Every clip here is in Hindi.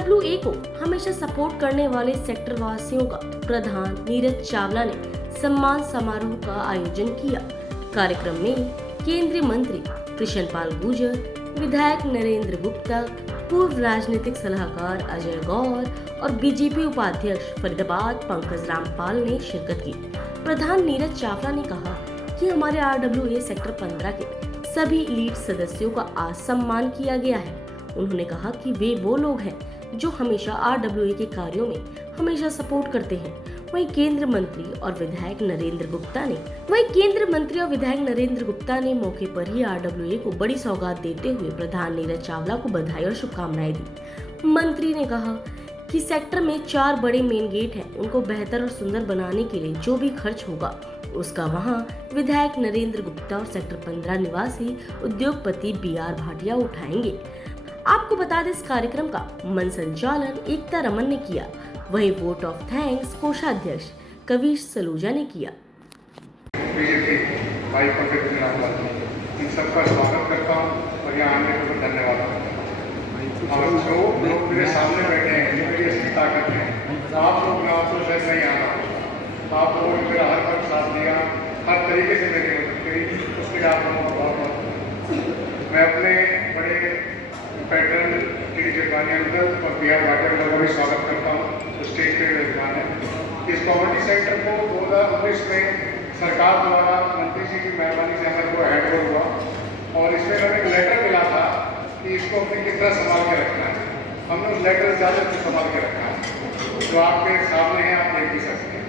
RWA को हमेशा सपोर्ट करने वाले सेक्टर वासियों का प्रधान नीरज चावला ने सम्मान समारोह का आयोजन किया। कार्यक्रम में केंद्रीय मंत्री कृष्ण पाल गुर्जर, विधायक नरेंद्र गुप्ता, पूर्व राजनीतिक सलाहकार अजय गौर और बीजेपी उपाध्यक्ष फरीदाबाद पंकज रामपाल ने शिरकत की। प्रधान नीरज चावला ने कहा कि हमारे RWA सेक्टर 15 के सभी लीड सदस्यों का आज सम्मान किया गया है। उन्होंने कहा कि वे वो लोग हैं जो हमेशा RWA के कार्यों में हमेशा सपोर्ट करते हैं। वहीं केंद्रीय मंत्री और विधायक नरेंद्र गुप्ता ने मौके पर ही RWA को बड़ी सौगात देते हुए प्रधान नीरज चावला को बधाई और शुभकामनाएं दी। मंत्री ने कहा कि सेक्टर में 4 बड़े मेन गेट हैं, उनको बेहतर और सुंदर बनाने के लिए जो भी खर्च होगा उसका वहां विधायक नरेंद्र गुप्ता और सेक्टर 15 निवासी उद्योगपति BR भाटिया उठाएंगे। आपको बता दें, इस कार्यक्रम का मंच संचालन एकता रमन ने किया। वहीं वोट ऑफ थैंक्स कोषाध्यक्ष कविश सलूजा ने किया। भाई इन सबका स्वागत करता हूँ और यहाँ आने के लिए धन्यवाद। और जो लोग मेरे सामने बैठे हैं, जो मेरी असली ताकत है, आप लोग ना तो शायद नहीं आना। आप लोगों ने मेरा हर वक्त साथ दिया, हर तरीके से मेरी मदद करी, उसके लिए आप लोगों का बहुत बहुत। मैं अपने बड़े पैटर्न टी जगवानी अंकल और BR भाटिया का भी स्वागत करता हूँ, जो स्टेज पे मेजबान है। इस कॉमेडी सेंटर को 2019 में सरकार द्वारा मंत्री जी की मेहरबानी से हमारे को हैंडओवर हुआ और इसमें हमें एक लेटर मिला था कि इसको अपनी किस तरह संभाल के रखना है। हमने उस लेटर ज़्यादा संभाल के रखा है, जो आपके सामने है, आप देख भी सकते हैं।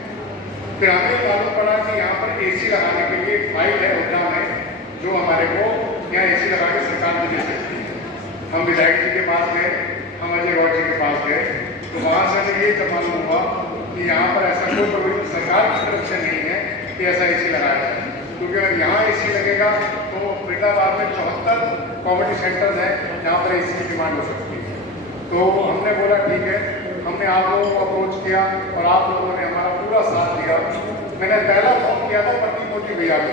फिर हमें मालूम पड़ा कि यहाँ पर AC लगाने के लिए एक फाइल है उद्यान में, जो हमारे को यहाँ AC लगा के सरकार में दे सकती है। हम विधायक जी के पास गए, हम अजय गौर जी के पास गए, तो वहाँ से हमें ये मालूम हुआ कि यहाँ पर ऐसा कोई प्रोविजन सरकार की तरफ से नहीं है कि ऐसा AC लगाया जाए। क्योंकि अगर यहाँ AC लगेगा तो फरीदाबाद में 74 कॉमेडी सेंटर्स हैं जहाँ पर AC की डिमांड हो सकती है। तो हमने बोला ठीक है, हमने आप लोगों को अप्रोच किया और आप लोगों ने हमारा पूरा साथ दिया। मैंने पहला फोन किया था प्रदीप मोदी भैया को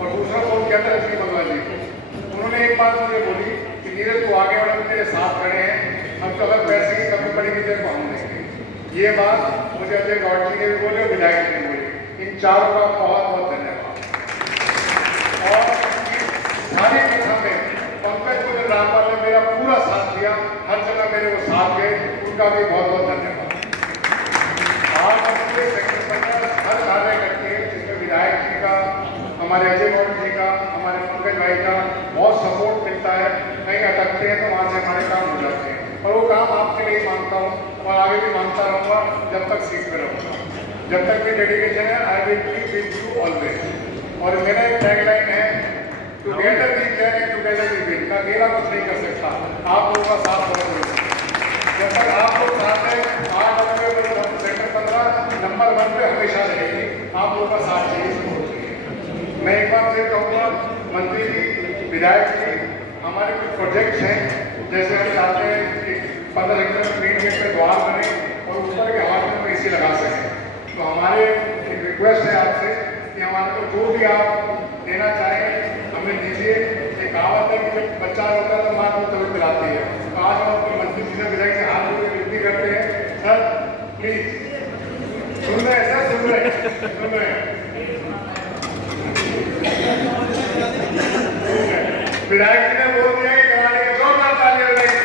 और दूसरा फोन किया था रजनी मंगला जी को। उन्होंने एक बात मुझे बोली कि नीरज तू आगे बढ़, तेरे साथ खड़े हैं, हम तो अगर पैसे की कमी पड़ेगी तेरे को हम देंगे। ये बात मुझे अजय गौर जी ने भी बोले और विधायक जी ने बोली। इन चारों का बहुत बहुत धन्यवाद। और सारी कथा में पंकज रामपाल ने मेरा पूरा साथ दिया, हर जगह मेरे वो साथ गए, उनका भी बहुत बहुत धन्यवाद। आज हमारे सेक्टर 15 हर कार्य करते हैं, जिसमें विधायक जी का, हमारे अजय गौर जी का, हमारे पंकज भाई का बहुत सपोर्ट मिलता है। कहीं अटकते हैं तो वहाँ से हमारे काम हो जाते हैं और वो काम आपके लिए मांगता हूँ और आगे भी मांगता रहूँगा जब तक सीट पर रहूँगा। जब तक भी डेडिकेशन है, I will be with you always. और मेरा एक टैगलाइन है, together we can and together we win. मैं अकेला कुछ नहीं कर सकता, आप लोगों का साथ बहुत जरूरी है। जब तक आप लोग साथ हैं, आज सेक्टर 15 नंबर 1 पे हमेशा रहेगी। आप लोगों का साथ चाहिए, सपोर्ट चाहिए। मैं एक बार फिर कहूँगा, मंत्री जी, विधायक जी, हमारे कुछ प्रोजेक्ट्स हैं, जैसे हम चाहते हैं कि 15 हेक्टेयर में मेन गेट पे द्वार बने और ऊपर के हाथ में AC लगा सकें। तो हमारे एक रिक्वेस्ट है आपसे कि हमारे को जो भी आप देना चाहें हमें दीजिए। एक कहावत है कि जब बच्चा होता है तो माँ को तभी पिलाती है। तो आज हम अपने मंत्री जी से विधायक से हाथ जोड़ के विनती करते हैं, सर प्लीज सुन रहे हैं, सर सुन रहे हैं। विधायक जी ने बोल दिया कि कराने के जोरदार तालियां बजाइए।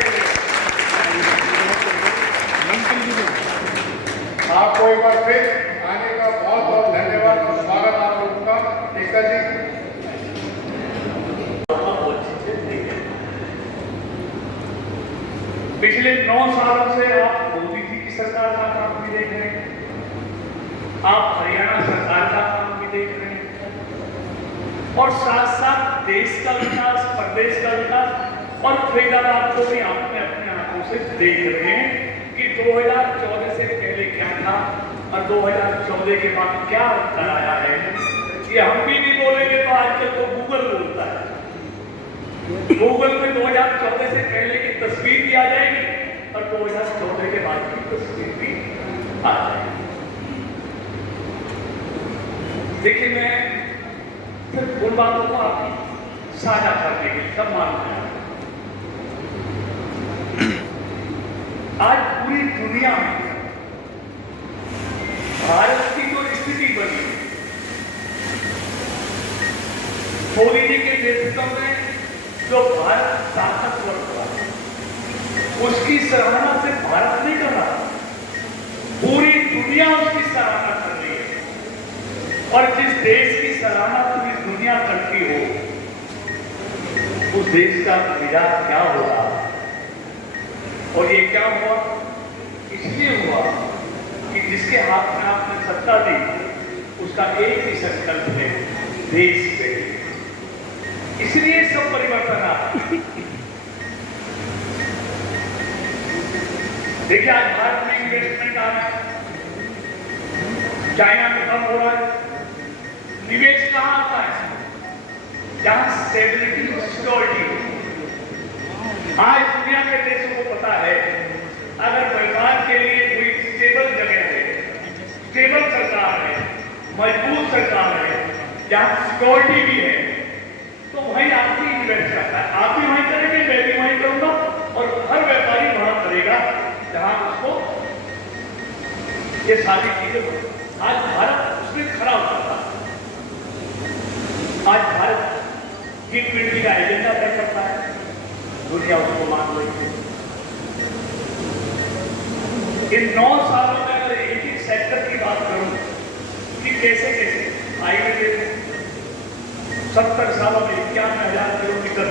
आपको एक बार फिर आने का बहुत बहुत धन्यवाद और स्वागत आप लोगों का। एकता जी, पिछले 9 सालों से आप मोदी जी की सरकार का काम भी देख रहे हैं, आप हरियाणा सरकार का काम भी देख रहे हैं और साथ साथ देश का विकास, प्रदेश का विकास और फरीदाबाद को भी आपने अपने आंखों से देख रहे हैं कि 2014 से पहले क्या था और 2014 के बाद क्या अंतर आया है। ये हम भी नहीं बोलेंगे तो आजकल तो गूगल बोलता है। गूगल में 2014 से पहले की तस्वीर भी आ जाएगी और 2014 के बाद की तस्वीर भी आ जाएगी। देखिए, मैं सिर्फ उन बातों को आपकी साझा करने के लिए सब मालूम है। आज पूरी दुनिया में भारत की जो स्थिति बनी, मोदी जी के नेतृत्व में जो भारत ताकतवर हुआ, उसकी सराहना से भारत नहीं कर रहा, पूरी दुनिया उसकी सराहना कर रही है। और जिस देश की सराहना पूरी दुनिया करती हो, उस देश का मिजाज क्या होगा? और ये क्या हुआ? इसलिए हुआ कि जिसके हाथ में आपने सत्ता दी, उसका एक ही संकल्प है, देश पे। इसलिए सब परिवर्तन आ। देखिए, आज भारत में इन्वेस्टमेंट आ रहा है, चाइना में कम हो रहा है। निवेश कहां आता है? जहां स्टेबिलिटी और सिक्योरिटी। आज दुनिया के देशों को पता है, अगर व्यापार के लिए कोई स्टेबल जगह है, स्टेबल सरकार है, मजबूत सरकार है, जहां सिक्योरिटी भी है, तो वहीं आप भी इन्वेस्ट करता है। आप भी वहीं करेंगे, मैं भी वहीं करूंगा, और हर व्यापारी वहां करेगा जहां उसको ये सारी चीजें। आज भारत उसमें खड़ा होता था। आज भारत G20 का एजेंडा तय करता है, दुनिया उसको मान रही है। इन 9 सालों में अगर एक ही सेक्टर की बात करूं कि कैसे कैसे हाईवे देखो, 70 सालों में 51,000 किलोमीटर,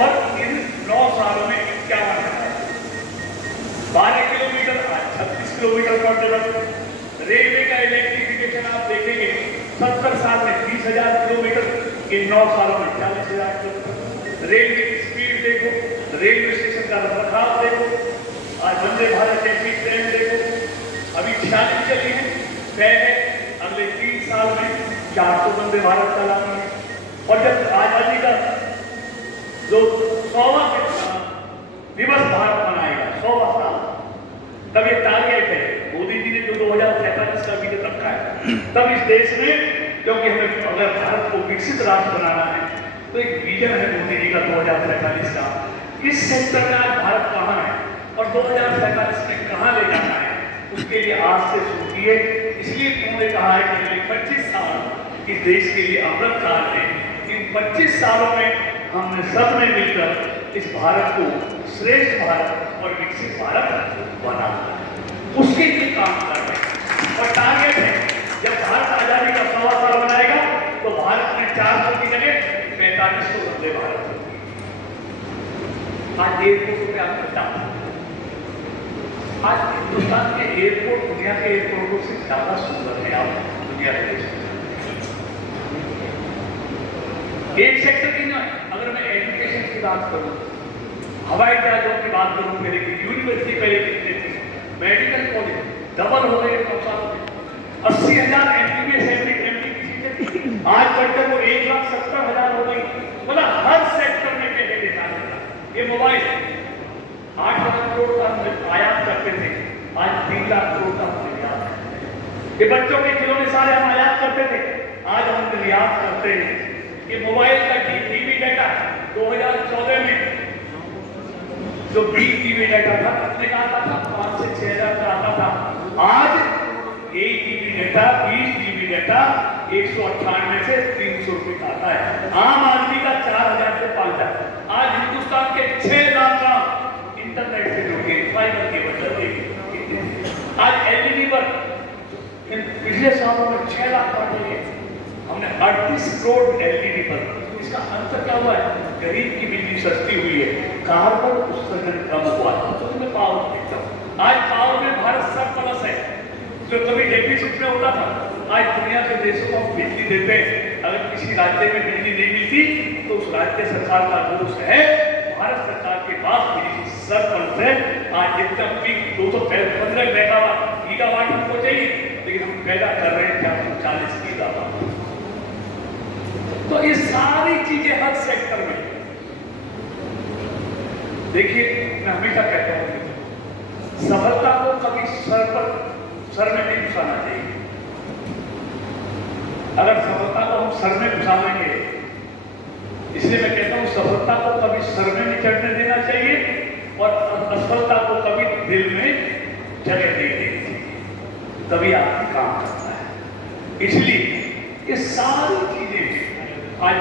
और इन 9 सालों में 51,000, 12 किलोमीटर, 36 किलोमीटर पर डेवलप। रेलवे का इलेक्ट्रिफिकेशन आप देखेंगे, 70 साल में 30,000 किलोमीटर, इन 9 सालों में 40,000 किलोमीटर। रेलवे की स्पीड देखो, रेलवे स्टेशन का रखरखाव देखो, आज वंदे भारत जैसी ट्रेन देखो, अभी 46 चली है, तय है अगले 3 साल में 400 वंदे भारत चलानी है। और जब आजादी का जो 100वां दिवस भारत मनाएगा, 100वां साल, तब ये टारगेट है मोदी जी ने जो 2047 का विजन रखा है, तब इस देश में, क्योंकि हमें अगर भारत को विकसित राष्ट्र बनाना है, तो एक विजन है मोदी जी का 2047 का। इस सेक्टर में आज भारत कहाँ है और 2047 में कहाँ ले जाना है, उसके लिए आज से शुरू किए। इसलिए उन्होंने कहा है कि अगले 25 साल इस देश के लिए अमृत काल है। इन 25 सालों में हमने सब ने मिलकर इस भारत को श्रेष्ठ भारत और विकसित भारत बना, उसके लिए काम कर रहे हैं। और टारगेट है, जब भारत आजादी का 100वां साल मनाएगा, तो भारत में 400 की जगह 4500 वंदे भारत होगी। आज एयरपोर्ट पे आप बता, आज हिंदुस्तान के एयरपोर्ट दुनिया के एयरपोर्टों से ज्यादा सुंदर है। आप दुनिया के एक सेक्टर की ना, अगर मैं एजुकेशन की बात करूं, हवाई जहाजों की बात करूं, मेरे की यूनिवर्सिटी पहले कितने थे, मेडिकल कॉलेज डबल हो गए 9 सालों में। 80,000 MBBS MD किसी थे, आज बढ़कर वो 1,70,000 हो गई। मतलब हर सेक्टर में पहले देखा जाता। ये मोबाइल 8,000 करोड़ का हम आयात करते थे, आज 3 लाख करोड़ का हम निर्यात है। ये बच्चों के खिलौने सारे हम आयात करते थे, आज हम निर्यात करते हैं। ये मोबाइल का टीवी डाटा 2014 में जो 20 टीवी डाटा था, कितने का आता था? 5 से 6,000 का आता था। आज एक टीवी डाटा, 20 टीवी डाटा 198 से 300 रुपए का आता है। आम आदमी का 4,000 से 5,000। आज हिंदुस्तान के 6 लाख का इंटरनेट से जुड़ गए, फाइबर के बदले। आज एलईडी पर पिछले सालों में 6 लाख बांटे गए, हमने 38 करोड़ एलईडी पर। इसका अंतर क्या हुआ है? गरीब की बिजली सस्ती हुई है, कार्बन उत्सर्जन कम हुआ है। तो तुम्हें पावर देखता हूं, आज पावर में भारत सरप्लस है, जो कभी डेफिसिट में होता था। आज दुनिया के देशों को हम बिजली देते हैं, अगर किसी राज्य में बिजली नहीं मिलती तो उस राज्य सरकार का दोष है। भारत सरकार के पास बिजली सरप्लस है। आज जितना पीक 215 गीगावाट हमको चाहिए, लेकिन हम पैदा कर रहे हैं 440 गीगावाट। तो ये सारी चीजें हर सेक्टर में, देखिए मैं हमेशा कहता हूं, सफलता को कभी सर में नहीं घुसाना चाहिए। अगर सफलता को हम सर में घुसा लेंगे, इसलिए मैं कहता हूं सफलता को कभी सर में नहीं चढ़ने देना चाहिए और असफलता को कभी तभी आदमी काम करता है। इसलिए ये सारी चीजें आज